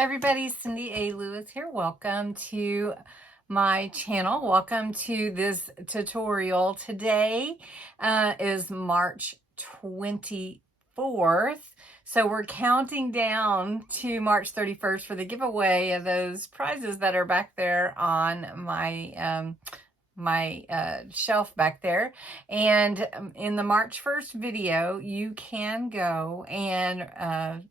Hi everybody, CindyALewis here. Welcome to my channel. Welcome to this tutorial. Today is March 24th. So we're counting down to March 31st for the giveaway of those prizes that are back there on my shelf back there. And in the March 1st video, you can go and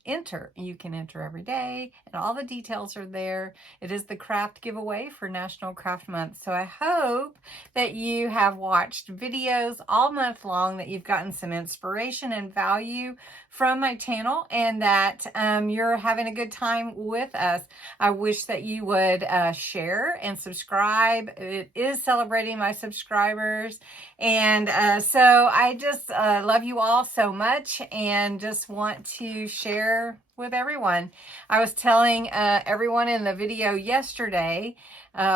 enter. You can enter every day, and all the details are there. It is the craft giveaway for National Craft Month. So I hope that you have watched videos all month long, that you've gotten some inspiration and value from my channel, and that you're having a good time with us. I wish that you would share and subscribe. It is celebrating my subscribers, and so I just love you all so much and just want to share with everyone. I was telling everyone in the video yesterday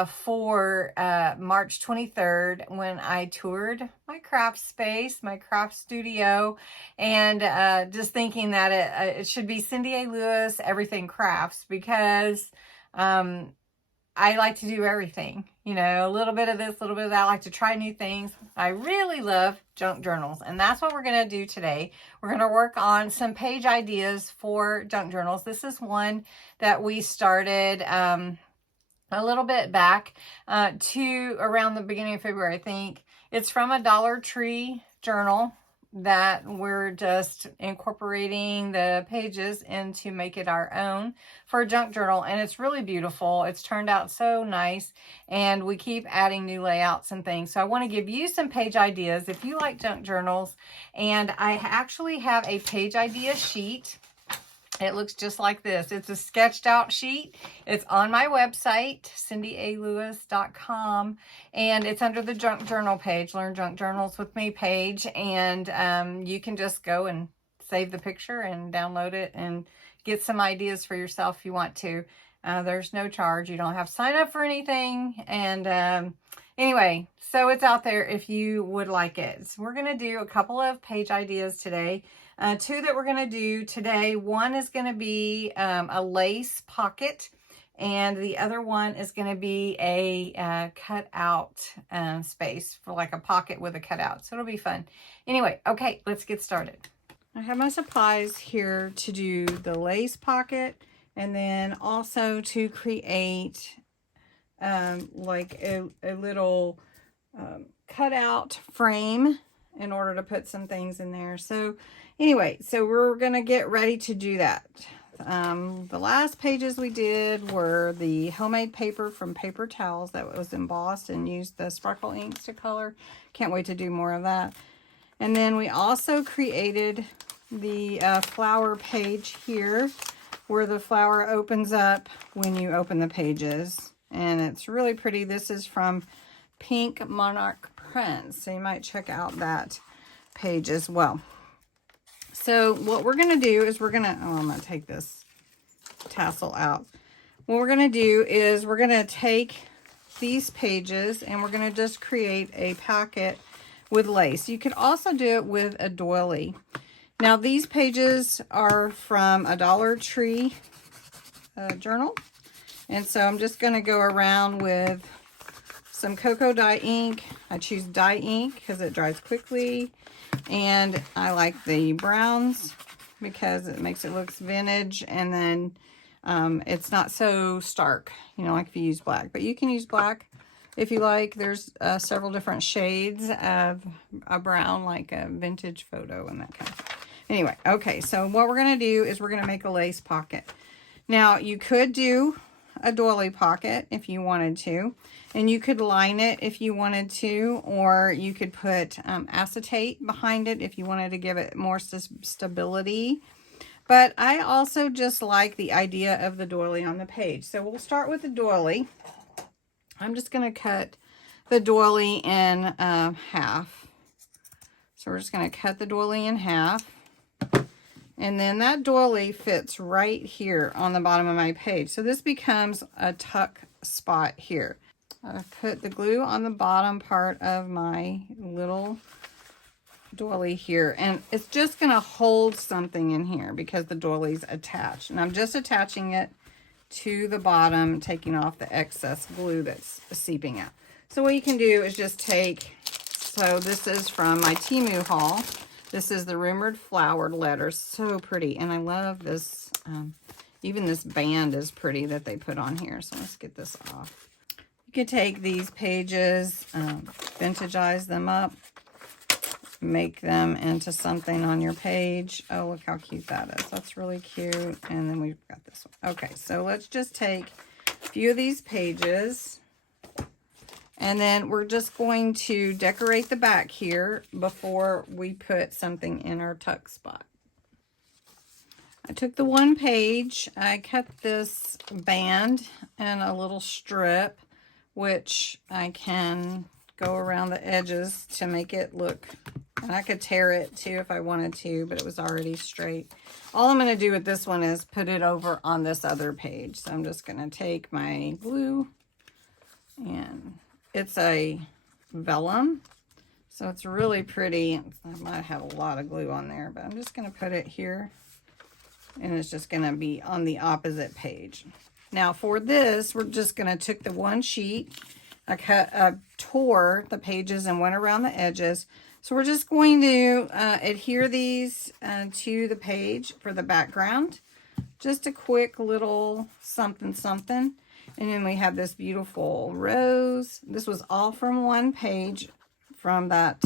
for March 23rd, when I toured my craft space, my craft studio, and just thinking that it should be CindyALewis Everything Crafts, because I like to do everything, you know, a little bit of this, a little bit of that. I like to try new things. I really love junk journals, and that's what we're going to do today. We're going to work on some page ideas for junk journals. This is one that we started a little bit back to around the beginning of February, I think. It's from a Dollar Tree journal that we're just incorporating the pages in to make it our own for a junk journal, and it's really beautiful. It's turned out so nice, and we keep adding new layouts and things. So I want to give you some page ideas if you like junk journals, and I actually have a page idea sheet. It looks just like this. It's a sketched out sheet. It's on my website, CindyALewis.com, and it's under the junk journal page, Learn Junk Journals with Me page, and you can just go and save the picture and download it and get some ideas for yourself if you want to. There's no charge. You don't have to sign up for anything, and anyway, so it's out there if you would like it. So we're going to do a couple of page ideas today. Two that we're going to do today. One is going to be a lace pocket, and the other one is going to be a cutout space for like a pocket with a cutout. So it'll be fun. Anyway, okay, let's get started. I have my supplies here to do the lace pocket, and then also to create like a little cutout frame in order to put some things in there. So anyway, so we're going to get ready to do that. The last pages we did were the homemade paper from paper towels that was embossed, and used the sparkle inks to color. Can't wait to do more of that. And then we also created the flower page here, where the flower opens up when you open the pages. And it's really pretty. This is from Pink Monarch Prints, so you might check out that page as well. So what we're going to do is I'm going to take this tassel out. What we're going to do is we're going to take these pages and we're going to just create a pocket with lace. You could also do it with a doily. Now these pages are from a Dollar Tree journal. And so I'm just going to go around with some cocoa dye ink. I choose dye ink because it dries quickly. And I like the browns because it makes it look vintage, and then it's not so stark, you know, like if you use black. But you can use black if you like. There's several different shades of a brown, like a vintage photo and that kind of thing. Anyway, okay, so what we're going to do is we're going to make a lace pocket. Now, you could do a doily pocket if you wanted to, and you could line it if you wanted to, or you could put acetate behind it if you wanted to give it more stability. But I also just like the idea of the doily on the page. So we'll start with the doily. I'm just going to cut the doily in half. So we're just going to cut the doily in half. And then that doily fits right here on the bottom of my page. So this becomes a tuck spot here. I put the glue on the bottom part of my little doily here. And it's just going to hold something in here because the doily's attached. And I'm just attaching it to the bottom, taking off the excess glue that's seeping out. So what you can do is just take, so this is from my Temu haul. This is the Rumored Flowered letters. So pretty. And I love this. Even this band is pretty that they put on here. So let's get this off. You can take these pages, vintagize them up, make them into something on your page. Oh, look how cute that is. That's really cute. And then we've got this one. Okay, so let's just take a few of these pages. And then we're just going to decorate the back here before we put something in our tuck spot. I took the one page, I cut this band and a little strip, which I can go around the edges to make it look, and I could tear it too if I wanted to, but it was already straight. All I'm going to do with this one is put it over on this other page. So I'm just going to take my glue, and it's a vellum, so it's really pretty. I might have a lot of glue on there, but I'm just going to put it here, and it's just going to be on the opposite page. Now for this, we're just going to take the one sheet. I tore the pages and went around the edges. So we're just going to adhere these to the page for the background. Just a quick little something, something. And then we have this beautiful rose. This was all from one page from that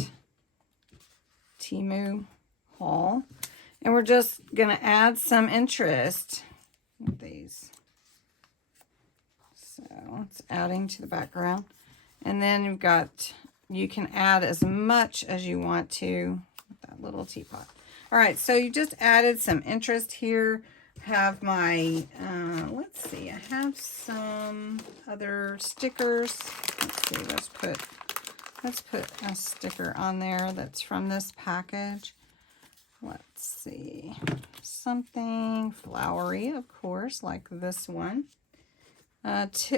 Temu haul. And we're just going to add some interest with these. So it's adding to the background. And then you've got, you can add as much as you want to with that little teapot. All right, so you just added some interest here. Have my, let's see, I have some other stickers. Let's see, let's put a sticker on there that's from this package. Let's see, something flowery, of course, like this one.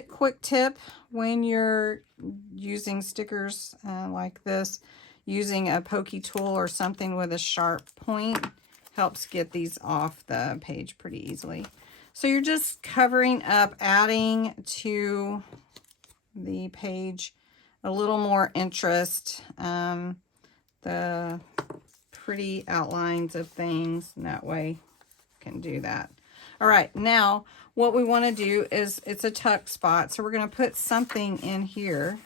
Quick tip, when you're using stickers like this, using a pokey tool or something with a sharp point helps get these off the page pretty easily. So you're just covering up, adding to the page a little more interest, the pretty outlines of things, and that way you can do that. All right, now what we want to do is, it's a tuck spot, so we're going to put something in here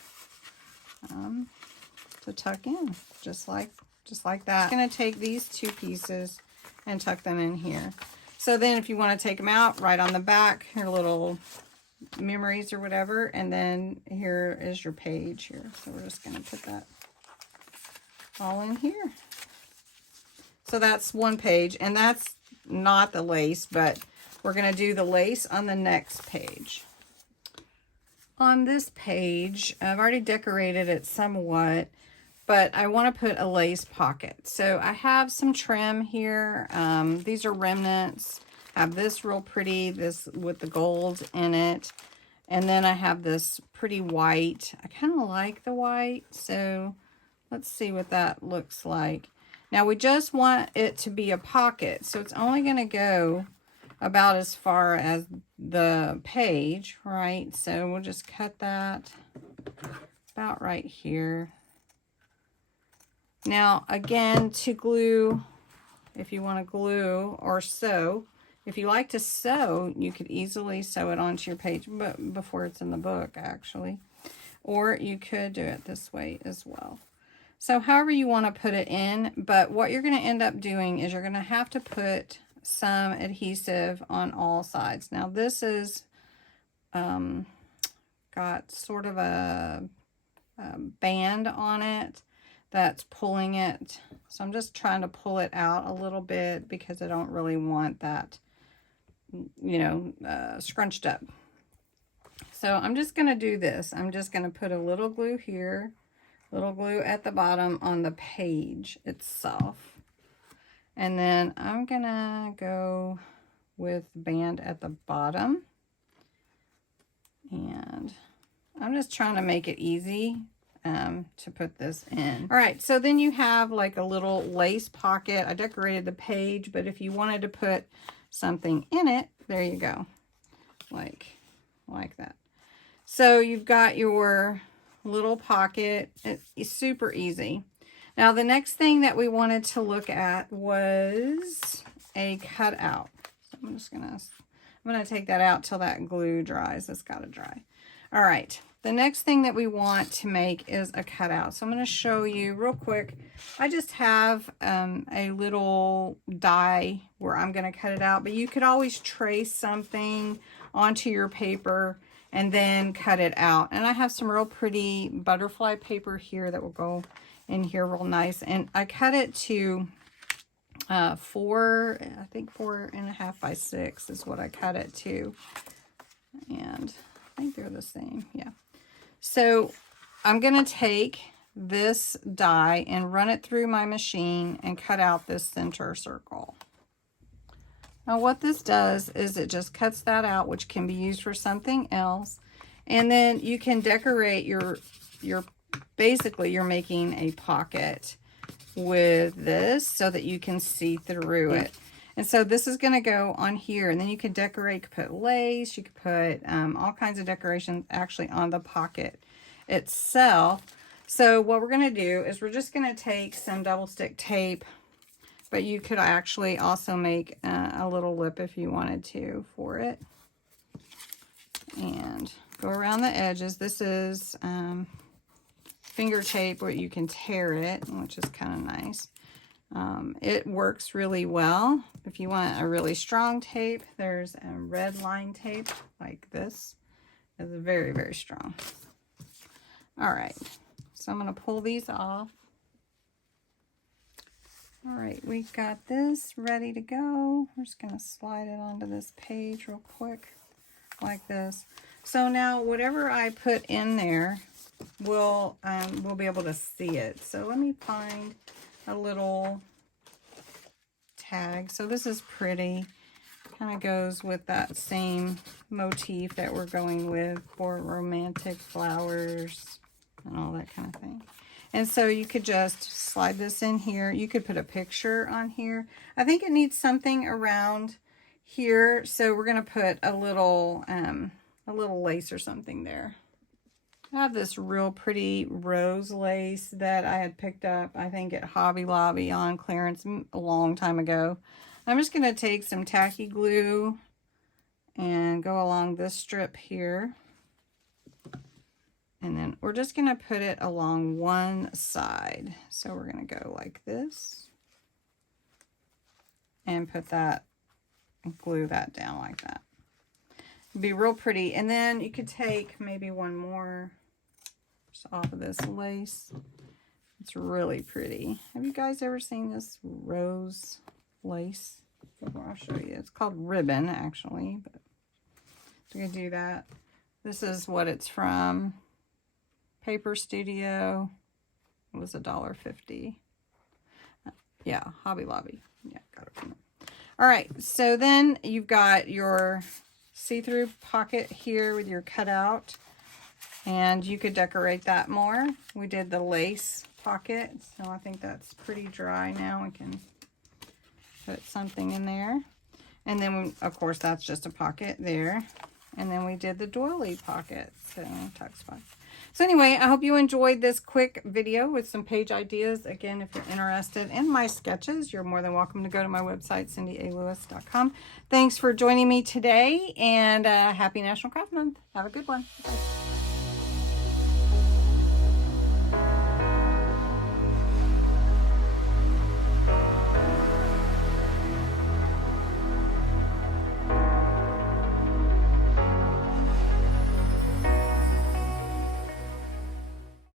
to tuck in, just like that. I'm going to take these two pieces and tuck them in here. So then if you want to take them out, right on the back, your little memories or whatever, and then here is your page here. So we're just going to put that all in here. So that's one page, and that's not the lace, but we're going to do the lace on the next page. On this page, I've already decorated it somewhat, but I want to put a lace pocket. So I have some trim here. These are remnants. I have this real pretty, this with the gold in it. And then I have this pretty white. I kind of like the white, so let's see what that looks like. Now we just want it to be a pocket, so it's only going to go about as far as the page, right? So we'll just cut that about right here. Now, again, to glue, if you want to glue or sew, if you like to sew, you could easily sew it onto your page, but before it's in the book, actually. Or you could do it this way as well. So however you want to put it in, but what you're going to end up doing is you're going to have to put some adhesive on all sides. Now this is got sort of a band on it that's pulling it. So I'm just trying to pull it out a little bit because I don't really want that, you know, scrunched up. So I'm just going to do this. I'm just going to put a little glue here, little glue at the bottom on the page itself. And then I'm going to go with band at the bottom. And I'm just trying to make it easy to put this in. All right, so then you have like a little lace pocket. I decorated the page, but if you wanted to put something in it, there you go. like that. So you've got your little pocket. It's super easy. Now the next thing that we wanted to look at was a cutout. So I'm gonna take that out till that glue dries. It's gotta dry. All right, the next thing that we want to make is a cutout. So I'm gonna show you real quick. I just have a little die where I'm gonna cut it out, but you could always trace something onto your paper and then cut it out. And I have some real pretty butterfly paper here that will go in here real nice. And I cut it to 4.5 by 6 is what I cut it to. And I think they're the same, yeah. So I'm gonna take this die and run it through my machine and cut out this center circle. Now what this does is it just cuts that out, which can be used for something else. And then you can decorate your basically you're making a pocket with this so that you can see through it. And so this is going to go on here, and then you can decorate. You could put lace, you could put all kinds of decorations actually on the pocket itself. So what we're going to do is we're just going to take some double stick tape, but you could actually also make a little lip if you wanted to for it. And go around the edges. This is finger tape where you can tear it, which is kind of nice. It works really well. If you want a really strong tape, there's a red line tape like this. It's very, very strong. All right, so I'm going to pull these off. All right, we've got this ready to go. We're just going to slide it onto this page real quick like this. So now whatever I put in there, we'll be able to see it. So let me find a little tag. So this is pretty. Kind of goes with that same motif that we're going with for romantic flowers and all that kind of thing. And so you could just slide this in here. You could put a picture on here. I think it needs something around here. So we're going to put a little lace or something there. I have this real pretty rose lace that I had picked up, I think at Hobby Lobby on clearance a long time ago. I'm just going to take some tacky glue and go along this strip here. And then we're just going to put it along one side. So we're going to go like this and put that, and glue that down like that. It'd be real pretty. And then you could take maybe one more off of this lace. It's really pretty. Have you guys ever seen this rose lace? I'll show you. It's called ribbon actually, but we're gonna do that. This is what it's from. Paper Studio. It was $1.50. Yeah, Hobby Lobby. Yeah, got it from there. All right, so then you've got your see-through pocket here with your cutout. And you could decorate that more. We did the lace pocket, so I think that's pretty dry now. We can put something in there. And then, of course, that's just a pocket there. And then we did the doily pocket, so tuck spot. So anyway, I hope you enjoyed this quick video with some page ideas. Again, if you're interested in my sketches, you're more than welcome to go to my website, CindyALewis.com. Thanks for joining me today, and happy National Craft Month. Have a good one. Bye.